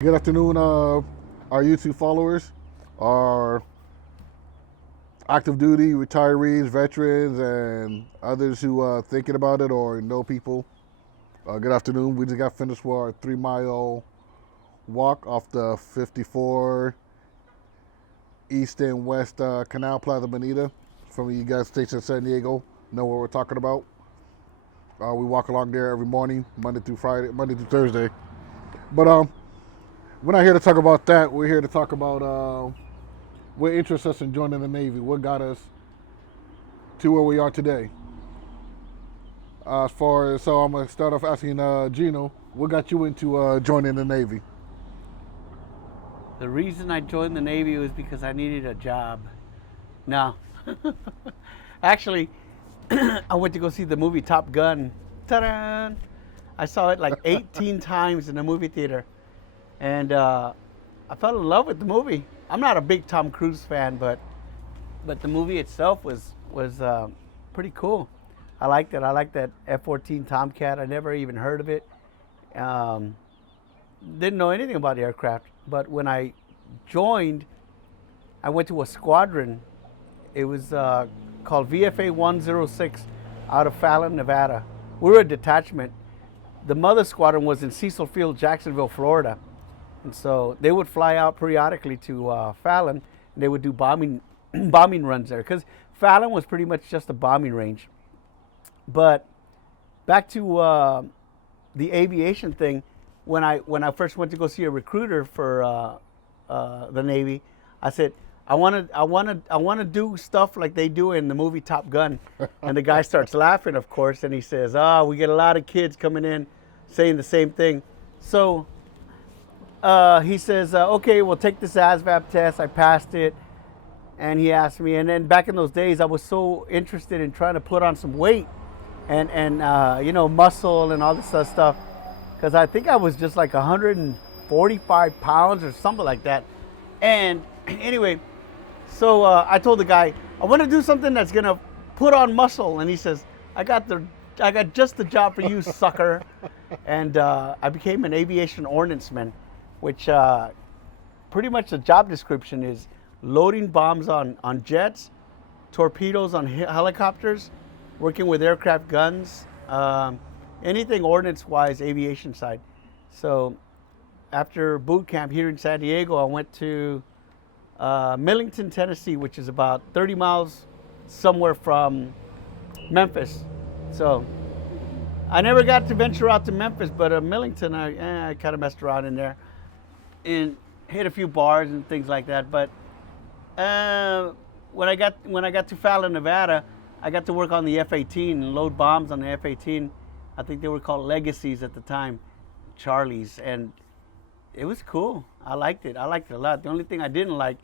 Good afternoon, our YouTube followers, our active duty retirees, veterans, and others who are thinking about it or know people. Good afternoon. We just got finished with our 3 mile walk off the 54 East and West Canal Plaza Bonita. From you guys stationed in San Diego, know what we're talking about. We walk along there every morning, Monday through Thursday. But we're not here to talk about that. We're here to talk about what interests us in joining the Navy, what got us to where we are today. So I'm gonna start off asking Gino, what got you into joining the Navy? The reason I joined the Navy was because I needed a job. No. Actually, I went to go see the movie Top Gun. Ta-da! I saw it like 18 times in the movie theater. And I fell in love with the movie. I'm not a big Tom Cruise fan, but the movie itself was pretty cool. I liked it. I liked that F-14 Tomcat. I never even heard of it. Um, didn't know anything about aircraft. But when I joined, I went to a squadron. It was called VFA 106 out of Fallon, Nevada. We were a detachment. The mother squadron was in Cecil Field, Jacksonville, Florida. And so they would fly out periodically to Fallon, and they would do bombing runs there, because Fallon was pretty much just a bombing range. But back to the aviation thing, when I first went to go see a recruiter for the Navy, I said, I want to do stuff like they do in the movie Top Gun. And the guy starts laughing, of course, and he says, we get a lot of kids coming in saying the same thing. So he says, okay, we'll take this ASVAB test. I passed it. And he asked me, and then back in those days, I was so interested in trying to put on some weight and muscle and all this other stuff, because I think I was just like 145 pounds or something like that. And anyway, so I told the guy, I want to do something that's gonna put on muscle, and he says, I got just the job for you, sucker. And I became an aviation ordnanceman, which pretty much the job description is loading bombs on jets, torpedoes on helicopters, working with aircraft guns, anything ordnance-wise, aviation side. So after boot camp here in San Diego, I went to Millington, Tennessee, which is about 30 miles somewhere from Memphis. So I never got to venture out to Memphis, but Millington, I kind of messed around in there and hit a few bars and things like that. But when I got to Fallon, Nevada, I got to work on the F-18 and load bombs on the F-18. I think they were called Legacies at the time, Charlies, and it was cool. I liked it. I liked it a lot. The only thing I didn't like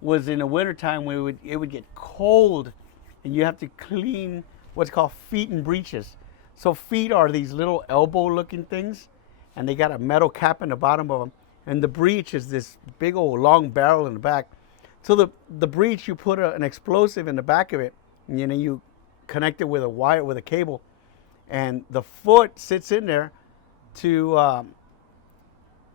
was in the wintertime when it would get cold, and you have to clean what's called feet and breeches. So feet are these little elbow-looking things, and they got a metal cap in the bottom of them. And the breech is this big old long barrel in the back. So the breech, you put an explosive in the back of it, and you connect it with a wire, with a cable, and the foot sits in there to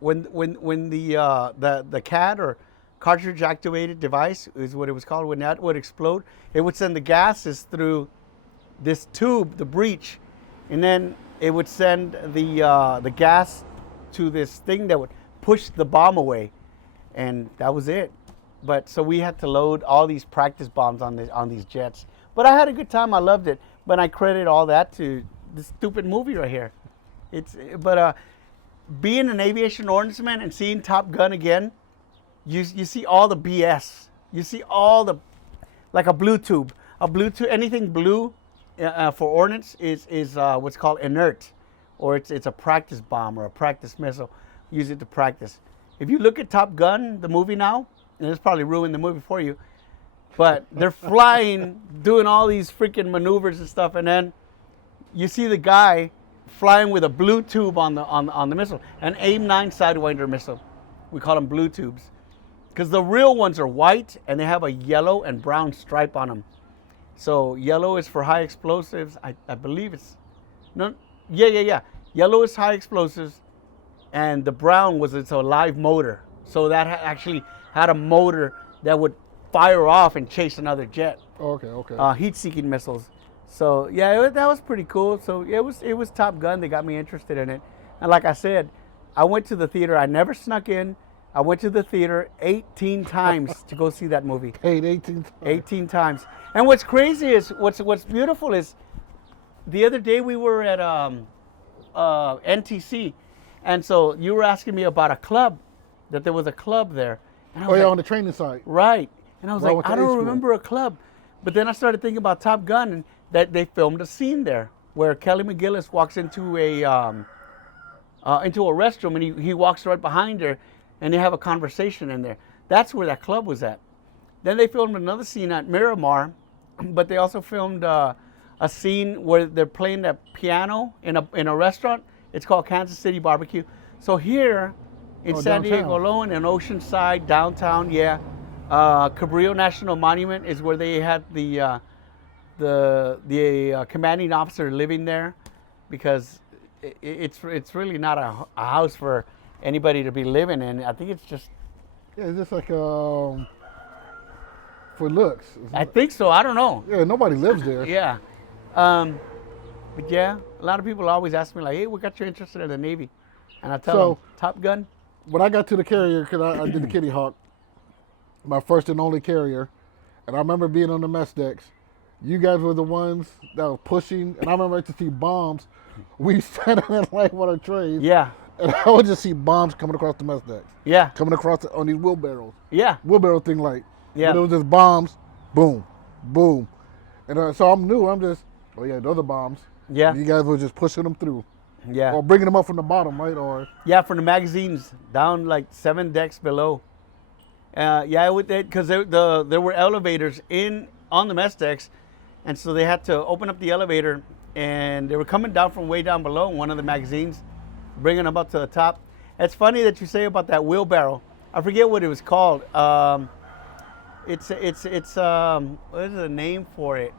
when the CAD or cartridge activated device is what it was called. When that would explode, it would send the gases through this tube, the breech, and then it would send the gas to this thing that would push the bomb away, and that was it. But so we had to load all these practice bombs on these jets. But I had a good time. I loved it. But I credit all that to this stupid movie right here. But being an aviation ordnanceman and seeing Top Gun again, you see all the BS. You see all the, like a blue tube, anything blue for ordnance is what's called inert, or it's a practice bomb or a practice missile. Use it to practice. If you look at Top Gun, the movie now, and it's probably ruined the movie for you, but they're flying, doing all these freaking maneuvers and stuff, and then you see the guy flying with a blue tube on the missile, an AIM-9 Sidewinder missile. We call them blue tubes, because the real ones are white and they have a yellow and brown stripe on them. So yellow is for high explosives. I believe it's no, yeah. Yellow is high explosives. and the brown was it's a live motor. So that actually had a motor that would fire off and chase another jet. Okay, okay. Heat-seeking missiles. So yeah, that was pretty cool. So it was Top Gun that got me interested in it. And like I said, I went to the theater. I never snuck in. I went to the theater 18 times to go see that movie. Paid 18 times. 18 times. And what's crazy is what's beautiful is the other day we were at NTC, and so you were asking me about a club, that there was a club there. And I was Oh yeah, like, on the training site. right. And I was Well, I like, went to I don't A-school. remember a club. But then I started thinking about Top Gun, and that they filmed a scene there where Kelly McGillis walks into a restroom, and he walks right behind her, and they have a conversation in there. That's where that club was at. Then they filmed another scene at Miramar, but they also filmed a scene where they're playing the piano in a restaurant. It's called Kansas City Barbecue. So here in San downtown. Diego alone, in Oceanside, downtown, yeah. Cabrillo National Monument is where they had the commanding officer living there, because it's really not a house for anybody to be living in. I think it's just, Yeah, it's just like for looks. I think so. I don't know. Yeah, nobody lives there. Yeah. But yeah, a lot of people always ask me like, hey, what got you interested in the Navy? And I tell them, Top Gun. When I got to the carrier, because I did the Kitty Hawk, my first and only carrier, and I remember being on the mess decks. You guys were the ones that were pushing, and I remember to see bombs. We standing in like one of the trays, Yeah. and I would just see bombs coming across the mess decks, Yeah. coming across on these wheelbarrows. Yeah. Wheelbarrow thing, like, Yeah. it was just bombs, boom, boom. And so I'm new, I'm just, oh yeah, those are bombs. Yeah. You guys were just pushing them through, Yeah. or bringing them up from the bottom, right? Or Yeah, from the magazines down like 7 decks below. Yeah, because there were elevators on the mess decks, and so they had to open up the elevator, and they were coming down from way down below in one of the magazines, bringing them up to the top. It's funny that you say about that wheelbarrow. I forget what it was called. It's what is the name for it?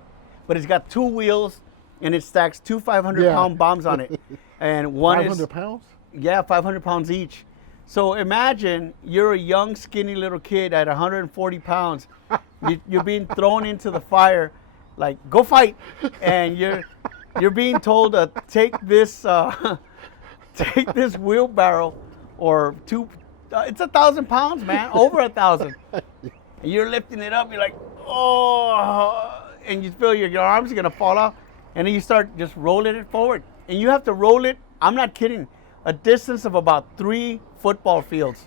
But it's got 2 wheels, and it stacks 2 500-pound bombs on it, and one 500 is pounds? 500 pounds each. So imagine you're a young, skinny little kid at 140 pounds. You're being thrown into the fire, like go fight, and you're being told to take this wheelbarrow or two. It's 1,000 pounds, man, over 1,000. And you're lifting it up. You're like, oh, and you feel your arms are gonna fall off, and then you start just rolling it forward, and you have to roll it. I'm not kidding. A distance of about 3 football fields,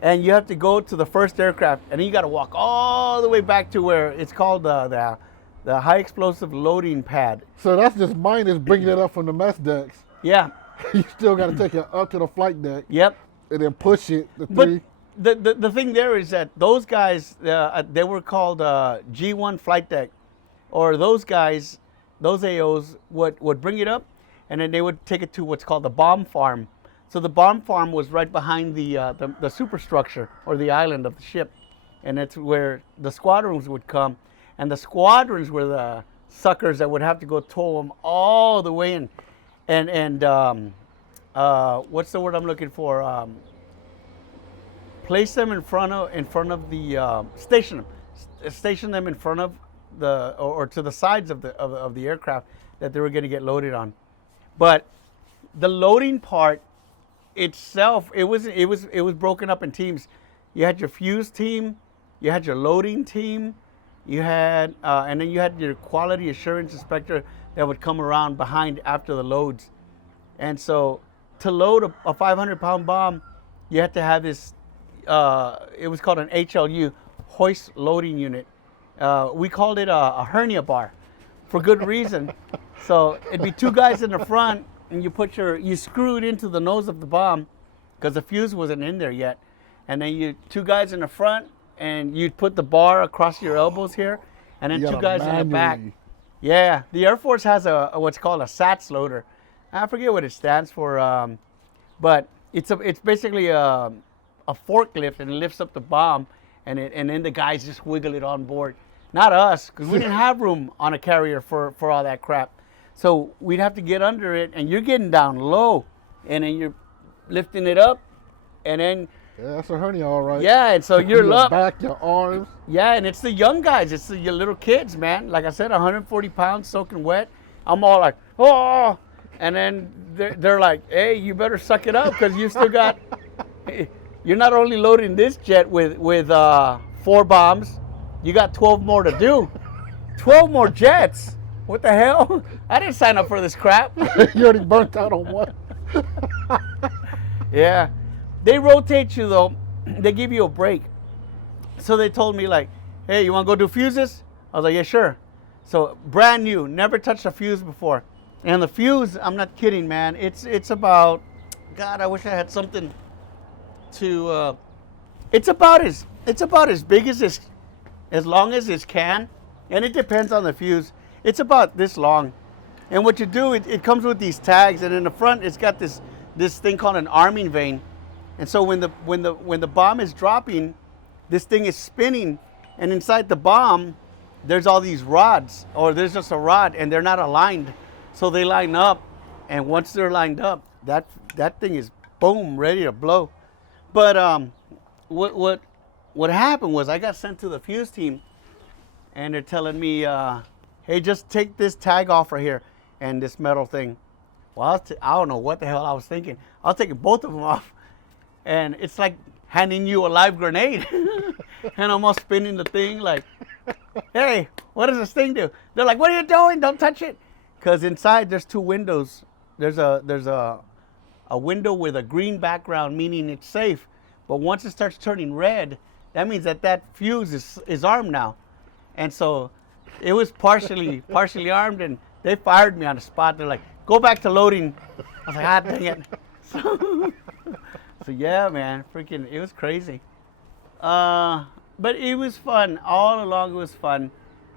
and you have to go to the first aircraft, and then you got to walk all the way back to where it's called the high explosive loading pad. So that's just minus bringing it up from the mess decks. Yeah. You still got to take it up to the flight deck. Yep. And then push it. But the thing there is that those guys, they were called G1 flight deck, or those guys, those AOs would bring it up, and then they would take it to what's called the bomb farm. So the bomb farm was right behind the superstructure or the island of the ship, and it's where the squadrons would come, and the squadrons were the suckers that would have to go tow them all the way in, and what's the word I'm looking for? Place them in front of the station them in front of or to the sides of the aircraft that they were going to get loaded on. But the loading part itself, it was broken up in teams. You had your fuse team, you had your loading team, you had and then you had your quality assurance inspector that would come around behind after the loads. And so to load a 500-pound bomb, you had to have this. It was called an HLU, hoist loading unit. We called it a hernia bar, for good reason. So it'd be 2 guys in the front, and you screw it into the nose of the bomb, because the fuse wasn't in there yet. And then 2 guys in the front, and you'd put the bar across your elbows here, and then 2 guys in the back. Yeah, the Air Force has what's called a SATS loader. I forget what it stands for, but it's basically a forklift, and it lifts up the bomb, and then the guys just wiggle it on board. Not us, because we didn't have room on a carrier for all that crap. So we'd have to get under it, and you're getting down low, and then lifting it up, and then Yeah, that's a hernia, all right. yeah, and so you're your up. back, your arms. Yeah, and it's the young guys. It's your little kids, man. Like I said, 140 pounds soaking wet. I'm all like, oh, and then they're like, hey, you better suck it up because you still got. You're not only loading this jet with 4 bombs, you got 12 more to do. 12 more jets. What the hell? I didn't sign up for this crap. You already burnt out on one. Yeah. They rotate you though. They give you a break. So they told me like, hey, you want to go do fuses? I was like, yeah, sure. So brand new, never touched a fuse before. And the fuse, I'm not kidding, man. It's about, God, I wish I had something to. It's about as big as long as this can, and it depends on the fuse. It's about this long, and what you do, it comes with these tags, and in the front it's got this thing called an arming vane, and so when the bomb is dropping, this thing is spinning, and inside the bomb, there's all these rods, or there's just a rod, and they're not aligned, so they line up, and once they're lined up, that thing is boom, ready to blow. But what happened was I got sent to the fuse team, and they're telling me, hey, just take this tag off right here and this metal thing. Well, I don't know what the hell I was thinking. I was taking both of them off, and it's like handing you a live grenade. And I'm all spinning the thing like, hey, what does this thing do? They're like, what are you doing? Don't touch it. Because inside there's 2 windows. There's a window with a green background, meaning it's safe. But once it starts turning red, that means that fuse is armed now. And so it was partially armed, and they fired me on the spot. They're like, go back to loading. I was like, ah, dang it. So yeah, man, freaking, it was crazy. But it was fun. All along it was fun.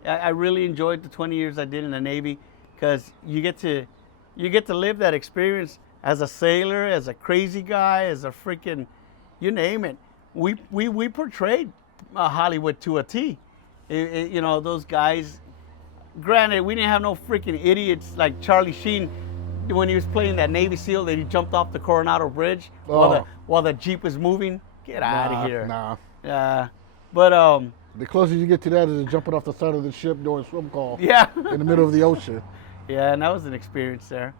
I really enjoyed the 20 years I did in the Navy because you get to live that experience as a sailor, as a crazy guy, as a freaking, you name it. We portrayed Hollywood to a T. You know, those guys, granted, we didn't have no freaking idiots like Charlie Sheen when he was playing that Navy SEAL that he jumped off the Coronado Bridge while the Jeep was moving. Get out of here. Nah. But the closer you get to that is jumping off the side of the ship during swim call. Yeah. In the middle of the ocean. Yeah, and that was an experience there.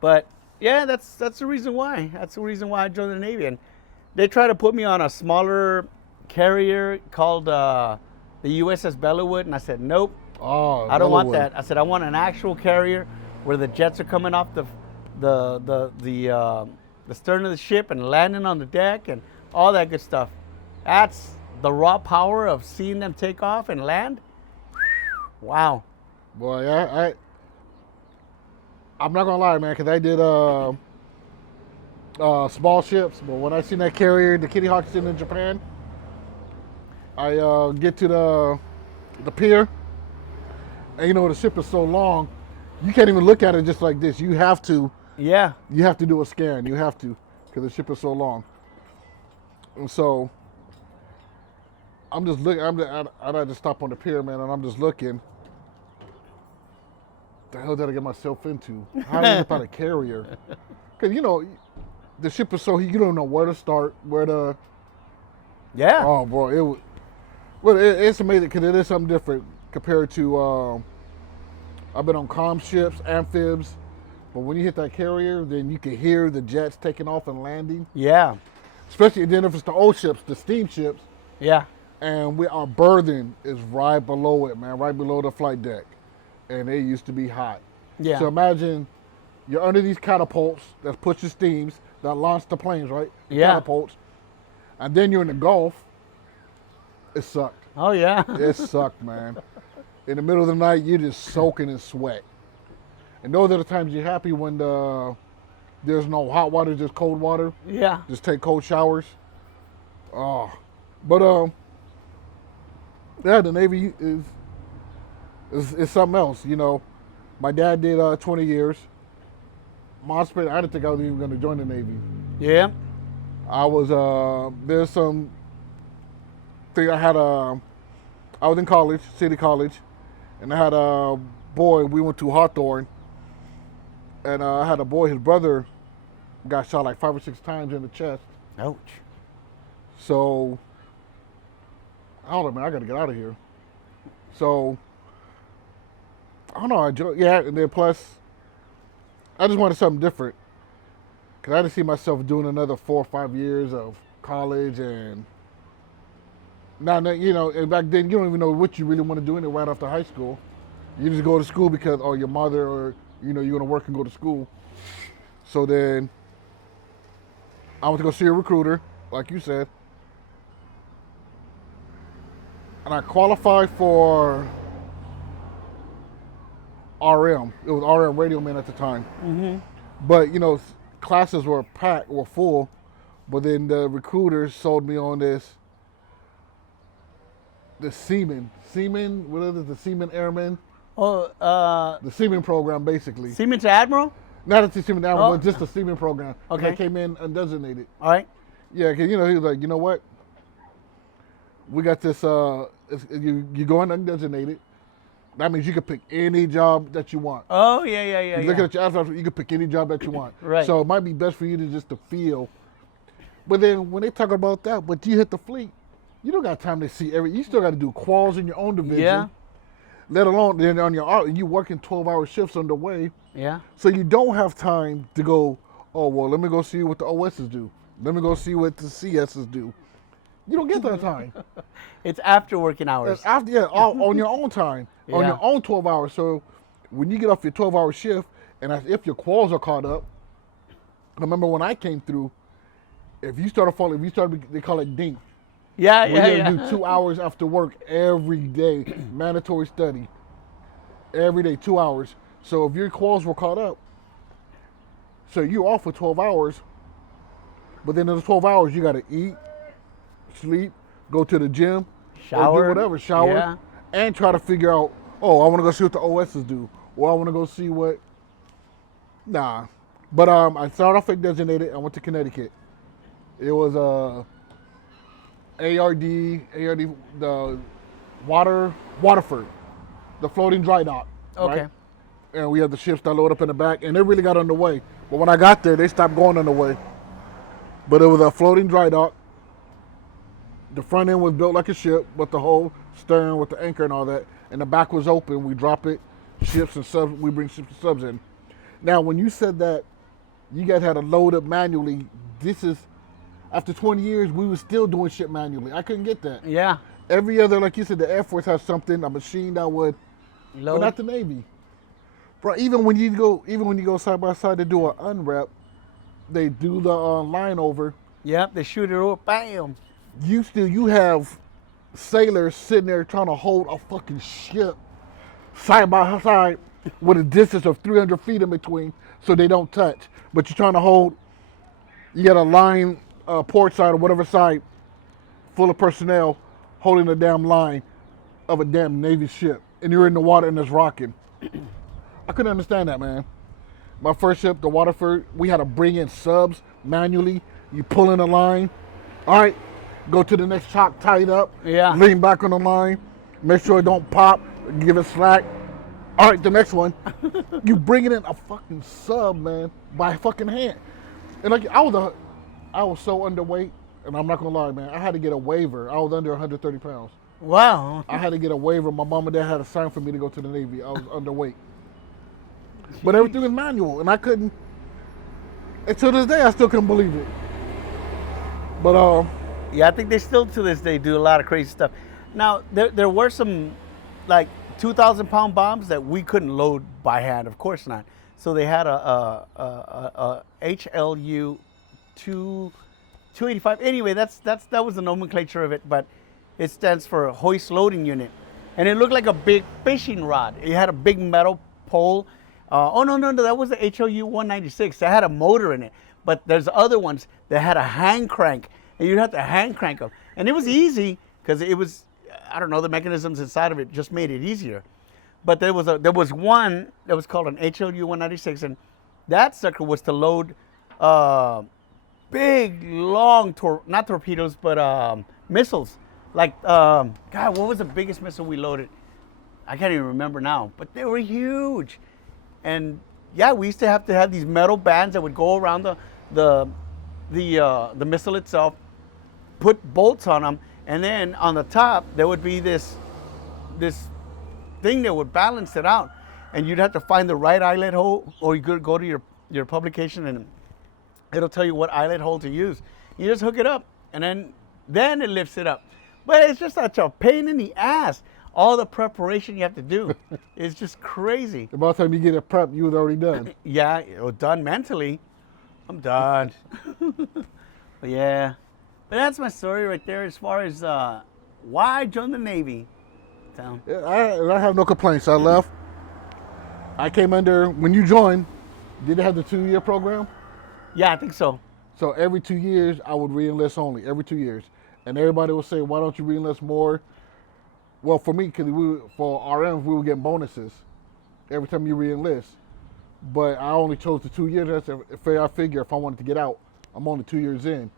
But yeah, that's the reason why. That's the reason why I joined the Navy. And they tried to put me on a smaller carrier called the USS Bellewood, and I said nope. Oh, I don't want that. I said I want an actual carrier where the jets are coming off the stern of the ship and landing on the deck and all that good stuff. That's the raw power of seeing them take off and land. Wow. Boy, I'm not gonna lie, man, because I did small ships, but when I seen that carrier, the Kitty Hawk sitting in Japan, I get to the pier, and you know the ship is so long, you can't even look at it just like this. You have to. Yeah. You have to do a scan. You have to, because the ship is so long. And so I'm just looking. I had to stop on the pier, man, and I'm just looking. The hell did I get myself into? How did I get out a carrier? Because you know, the ship is so you don't know where to start, where to. Yeah. Oh boy, it's amazing because it is something different compared to. I've been on comm ships, amphibs, but when you hit that carrier, then you can hear the jets taking off and landing. Yeah. Especially then if it's the old ships, the steamships. Yeah. And our berthing is right below it, man, right below the flight deck. And it used to be hot. Yeah. So imagine you're under these catapults that push the steams that launch the planes, right? The Yeah. Catapults. And then you're in the Gulf. It sucked. Oh yeah. It sucked, man. In the middle of the night, you're just soaking in sweat. And those are the times you're happy when there's no hot water, just cold water. Yeah. Just take cold showers. Oh. But yeah, the Navy is something else, you know. My dad did 20 years. I didn't think I was even going to join the Navy. Yeah. I was there's some thing I was in college, City College, and I had a boy. We went to Hawthorne, and I had a boy. His brother got shot like 5 or 6 times in the chest. Ouch. So, I don't know, man. I got to get out of here. So, I don't know. Yeah, and then plus, I just wanted something different. Because I didn't see myself doing another 4 or 5 years of college. And now, you know, and back then, you don't even know what you really want to do anyway right after high school. You just go to school because, or your mother, or, you know, you're going to work and go to school. So then, I went to go see a recruiter, like you said. And I qualified for RM. It was RM Radio Man at the time. Mm-hmm. But, you know, classes were packed, were full. But then the recruiters sold me on the Seaman, what is it, the Seaman Airman? Oh, The Seaman program, basically. Seaman to Admiral? Not at the Seaman Airman, Oh. but just the Seaman program. Okay. They came in undesignated. All right. Yeah, because, you know, he was like, you know what? We got this, you going undesignated. That means you can pick any job that you want. Oh, yeah. You look at your answers, you can pick any job that you want. Right. So it might be best for you to just to feel. But then when they talk about that, but you hit the fleet, you don't got time to see you still got to do quals in your own division. Yeah. Let alone then on you working 12-hour shifts on the way. Yeah. So you don't have time to go, oh, well, let me go see what the OSs do. Let me go see what the CSs do. You don't get that time. It's after working hours. On your own time, on Yeah. your own 12 hours. So when you get off your 12-hour shift, and if your quals are caught up, I remember when I came through, they call it dink. Yeah, We had to do 2 hours after work every day, mandatory study. Every day, 2 hours. So if your quals were caught up, so you're off for 12 hours, but then in those 12 hours, you got to eat, sleep, go to the gym, Shower. or do whatever, shower, Yeah. and try to figure out, oh, I want to go see what the OSs do, or I want to go see what. Nah, but I started off at designated. I went to Connecticut. It was ARD, the Waterford, the floating dry dock. Okay. Right? And we had the ships that load up in the back, and they really got underway. But when I got there, they stopped going underway. But it was a floating dry dock. The front end was built like a ship, with the whole stern, with the anchor and all that. And the back was open. We drop it, ships and subs. We bring ships and subs in. Now, when you said that you guys had to load up manually, this is after 20 years, we were still doing shit manually. I couldn't get that. Yeah. Every other, like you said, the Air Force has something, a machine that would, Load. but not the Navy. Bro, even when you go side by side to do an unwrap, they do the line over. Yep, they shoot it over, bam. You have sailors sitting there trying to hold a fucking ship side by side with a distance of 300 feet in between so they don't touch. But you're trying to hold, you got a line, port side or whatever side, full of personnel holding a damn line of a damn Navy ship. And you're in the water and it's rocking. I couldn't understand that, man. My first ship, the Waterford, we had to bring in subs manually. You pull in a line. All right, go to the next chock, tie it up. Yeah. Lean back on the line. Make sure it don't pop. Give it slack. All right, the next one. You bringing in a fucking sub, man, by fucking hand. And like I was so underweight, and I'm not gonna lie, man. I had to get a waiver. I was under 130 pounds. Wow. I had to get a waiver. My mom and dad had to sign for me to go to the Navy. I was underweight. But everything was manual, and I couldn't. And to this day, I still couldn't believe it. But Yeah, I think they still to this day do a lot of crazy stuff. Now, there were some like 2,000-pound bombs that we couldn't load by hand, of course not. So they had a HLU 285. Anyway, that was the nomenclature of it, but it stands for hoist loading unit, and it looked like a big fishing rod. It had a big metal pole. No, that was the HLU 196. That had a motor in it, but there's other ones that had a hand crank, and you'd have to hand crank them, and it was easy because it was, I don't know, the mechanisms inside of it just made it easier. But there was one that was called an HLU 196, and that sucker was to load big, long, not torpedoes, but missiles. Like, God, what was the biggest missile we loaded? I can't even remember now, but they were huge. And yeah, we used to have these metal bands that would go around the the missile itself, put bolts on them, and then on the top there would be this thing that would balance it out, and you'd have to find the right eyelet hole, or you could go to your publication and it'll tell you what eyelet hole to use. You just hook it up, and then it lifts it up. But it's just such a pain in the ass. All the preparation you have to do is just crazy. By the time you get it prepped, you was already done. Yeah, it was done mentally. I'm done. But yeah, but that's my story right there as far as why I joined the Navy. So. Yeah, I have no complaints. I left. I came under, when you joined, did they have the 2-year program? Yeah, I think so. So every 2 years, I would re-enlist only, every 2 years. And everybody would say, why don't you re-enlist more? Well, for me, because for RMs, we were getting bonuses every time you re-enlist. But I only chose the 2 years. That's a fair figure. If I wanted to get out, I'm only 2 years in.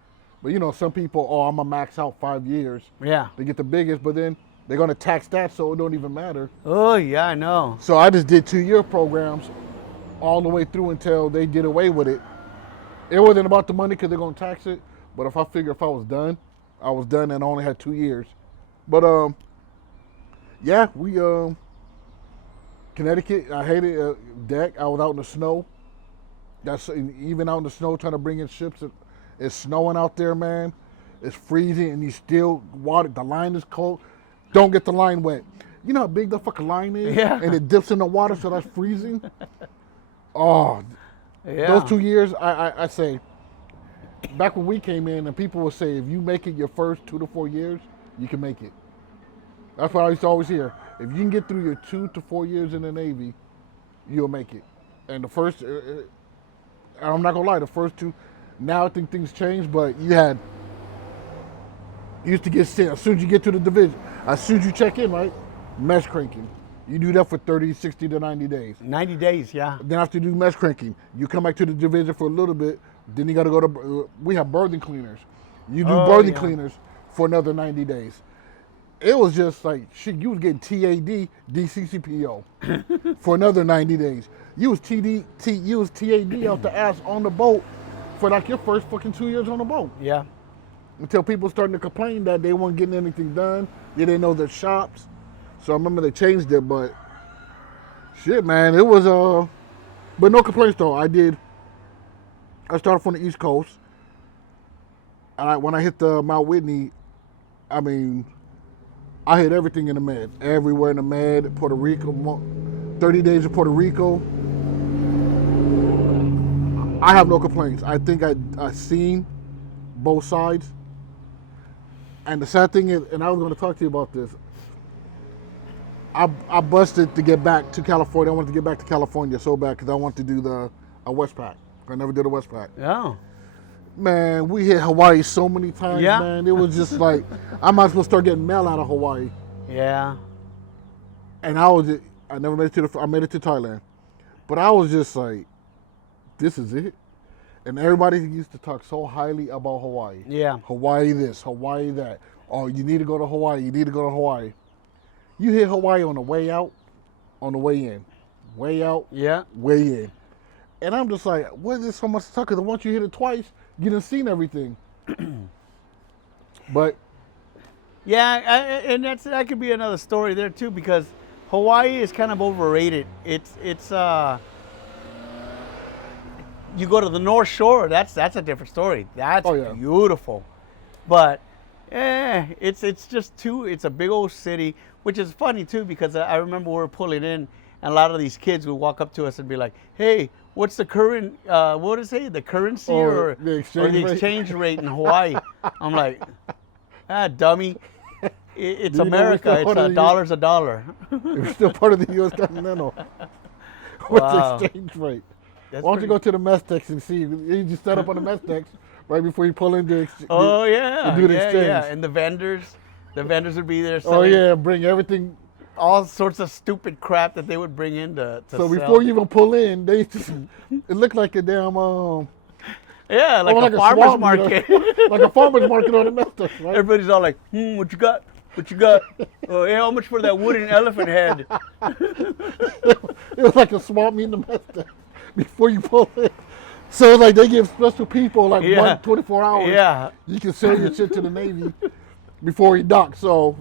But you know, some people, I'm going to max out 5 years. Yeah. To get the biggest, but then they're going to tax that, so it don't even matter. Oh, yeah, I know. So I just did 2-year programs all the way through until they did away with it. It wasn't about the money because they're going to tax it. But if I figure if I was done, I was done and I only had 2 years. But yeah, we Connecticut. I hated deck. I was out in the snow. That's even out in the snow trying to bring in ships. It's snowing out there, man. It's freezing, and you still water. The line is cold. Don't get the line wet. You know how big the fucking line is, Yeah. and it dips in the water, so that's freezing. Oh, Yeah. those 2 years, I say. Back when we came in, and people would say, if you make it your first 2 to 4 years, you can make it. That's what I used to always hear. If you can get through your 2 to 4 years in the Navy, you'll make it. And the first, I'm not gonna lie, the first 2. Now I think things changed, but you used to get sent as soon as you get to the division. As soon as you check in, right? Mesh cranking. You do that for 30, 60 to 90 days. 90 days, yeah. Then after you do mesh cranking, you come back to the division for a little bit. Then you got to go to, we have berthing cleaners. You do berthing cleaners for another 90 days. It was just like, shit, you was getting TAD, DCCPO for another 90 days. You was TAD out the ass on the boat for like your first fucking 2 years on the boat. Yeah. Until people starting to complain that they weren't getting anything done. They didn't know their shops. So I remember they changed it, but shit, man, it was, but no complaints though. I started from the East Coast. And when I hit the Mount Whitney, I mean, I hit everything in the Med. Everywhere in the Med, Puerto Rico, 30 days in Puerto Rico. I have no complaints. I think I seen both sides. And the sad thing is, and I was going to talk to you about this, I busted to get back to California. I wanted to get back to California so bad because I wanted to do a Westpac. I never did a Westpac. Oh. Man, we hit Hawaii so many times, Yeah. man. It was just like, I might as well start getting mail out of Hawaii. Yeah. And I never made it I made it to Thailand. But I was just like, this is it? And everybody used to talk so highly about Hawaii. Yeah. Hawaii this, Hawaii that. Oh, you need to go to Hawaii, you need to go to Hawaii. You hit Hawaii on the way out, on the way in. Way out, Yeah. way in. And I'm just like, what is this so much to talk? Because once you hit it twice, you done seen everything. But Yeah, and that could be another story there too, because Hawaii is kind of overrated. It's you go to the North Shore, that's a different story. That's beautiful. But it's just it's a big old city, which is funny too, because I remember we were pulling in and a lot of these kids would walk up to us and be like, "Hey, what's the current what is it? The currency or the exchange rate in Hawaii?" I'm like, dummy. It's America. It's $1's a dollar. It's still part of the U.S. Continental. What's the exchange rate? Why don't you go to the Mestex and see? You just set up on the Mestex right before you pull in the exchange. Oh yeah, do the exchange. Yeah. And the vendors would be there selling. Oh yeah, bring everything. All sorts of stupid crap that they would bring in to So sell. before you even pull in, they just it looked like a damn yeah, like a farmer's market. Like a farmer's market on the Mestex, right? Everybody's all like, what you got? What you got? Oh, yeah, how much for that wooden elephant head? It was like a swap meet in the Mestex before you pull in. So it's like they give special people like Yeah. 24 hours. Yeah. You can sell your shit to the Navy before you dock. So,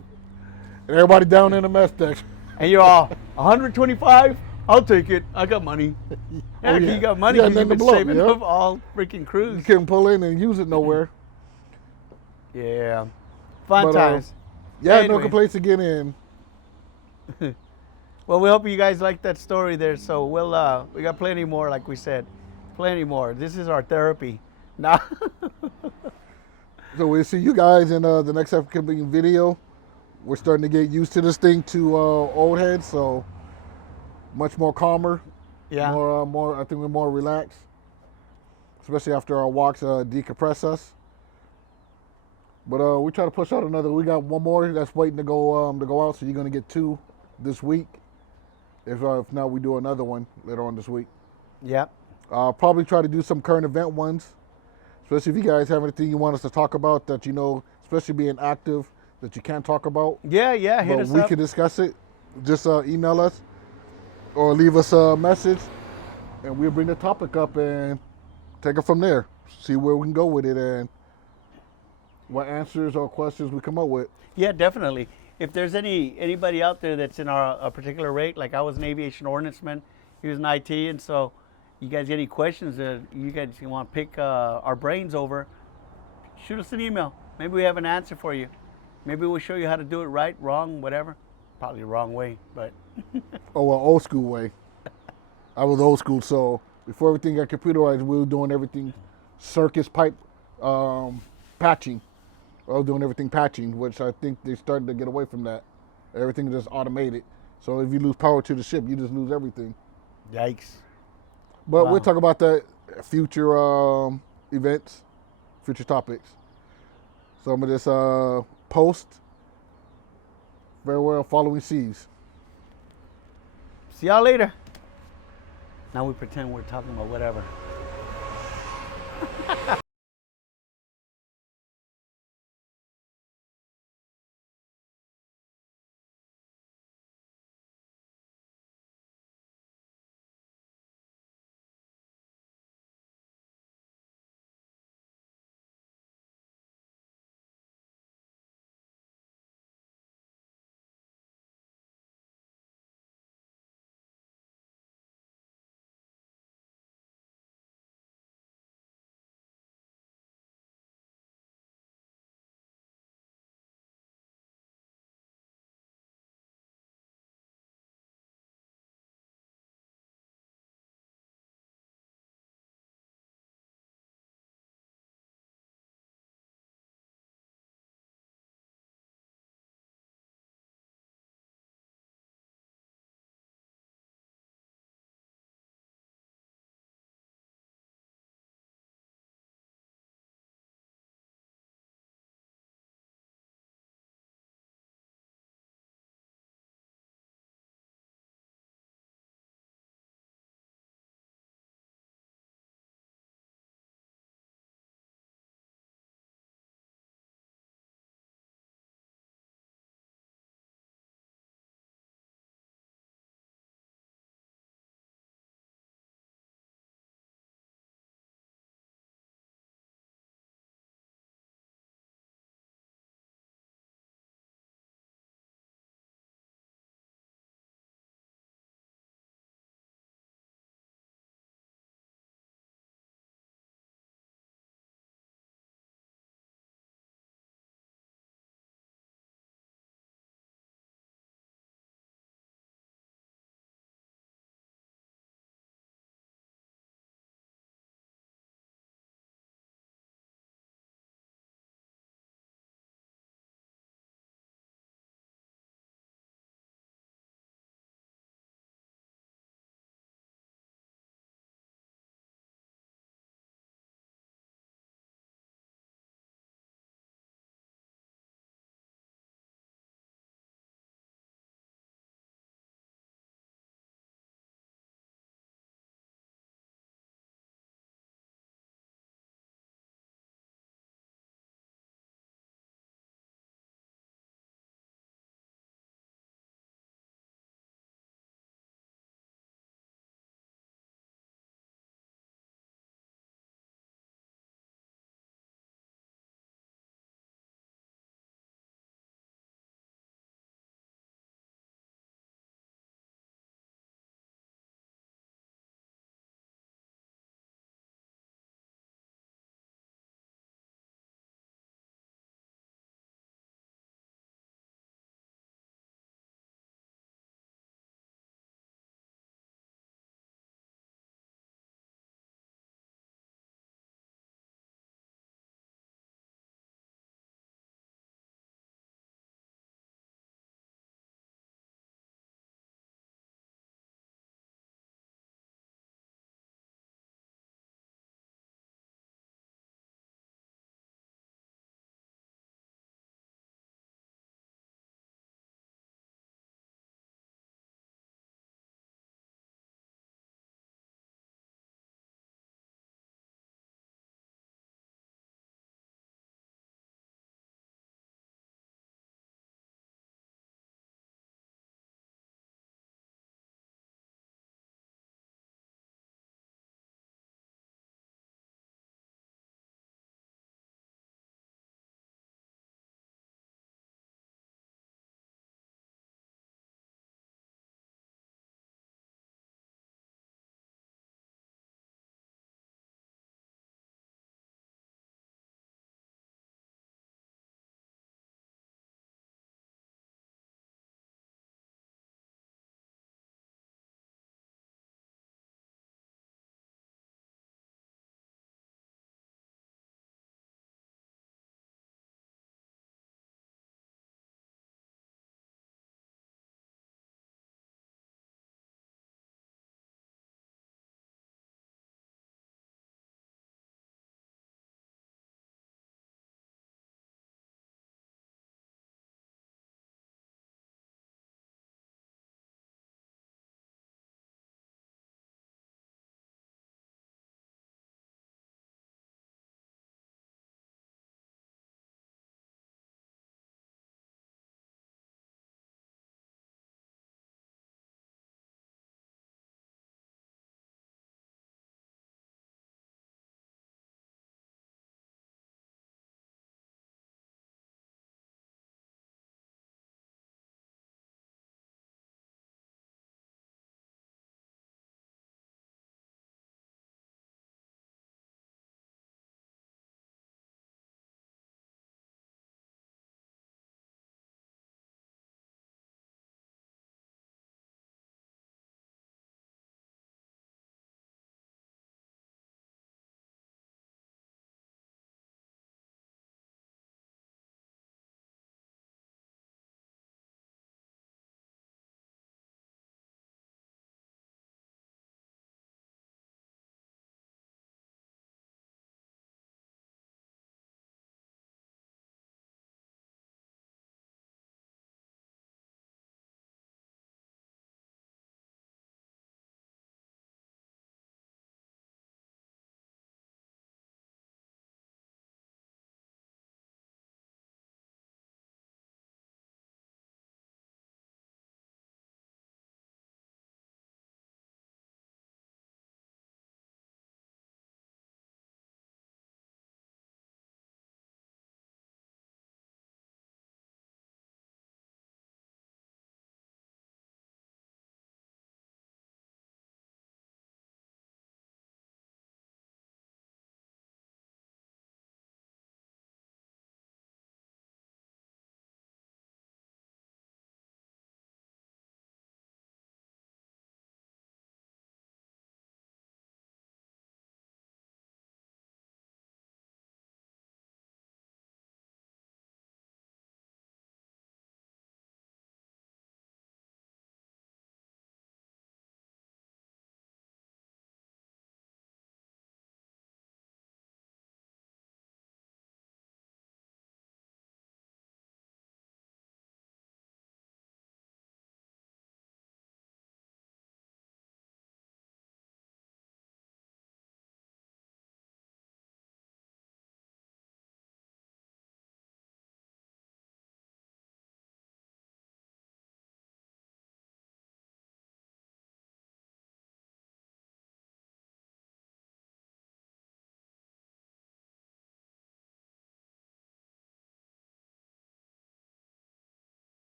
and everybody down in the mess deck. And you're all 125. I'll take it. I got money. Yeah, Oh, yeah. you got money. Yeah, You've nothing to been blow, saving yeah. up all freaking You cruise. couldn't pull in and use it nowhere. Yeah. Fun But, times. Yeah, no Anyway. complaints to get in. Well, we hope you guys like that story there. So we got plenty more, like we said, plenty more. This is our therapy. Now, So we'll see you guys in the next upcoming video. We're starting to get used to this thing to old heads, so much more calmer. yeah, More. I think we're more relaxed, especially after our walks decompress us. But we try to push out another. We got one more that's waiting to go out. So you're gonna get 2 this week. If not, we do another one later on this week. yeah, Probably try to do some current event ones, especially if you guys have anything you want us to talk about that you know, especially being active, that you can't talk about. yeah. Hit But us we up. can discuss it. Just email us or leave us a message, and we'll bring the topic up and take it from there. See where we can go with it and what answers or questions we come up with. Yeah, definitely. If there's anybody out there that's in a particular rate, like I was an aviation ordnanceman, he was an IT, and so you guys get any questions that you guys want to pick our brains over, shoot us an email. Maybe we have an answer for you. Maybe we'll show you how to do it right, wrong, whatever. Probably the wrong way, but Oh, well, old school way. I was old school, so before everything got computerized, we were doing everything circus pipe patching. I was doing everything patching, which I think they're starting to get away from that. Everything is just automated. So if you lose power to the ship, you just lose everything. yikes. But Wow. we'll talk about that future events, future topics. So I'm going to just post farewell following seas. See y'all later. Now we pretend we're talking about whatever.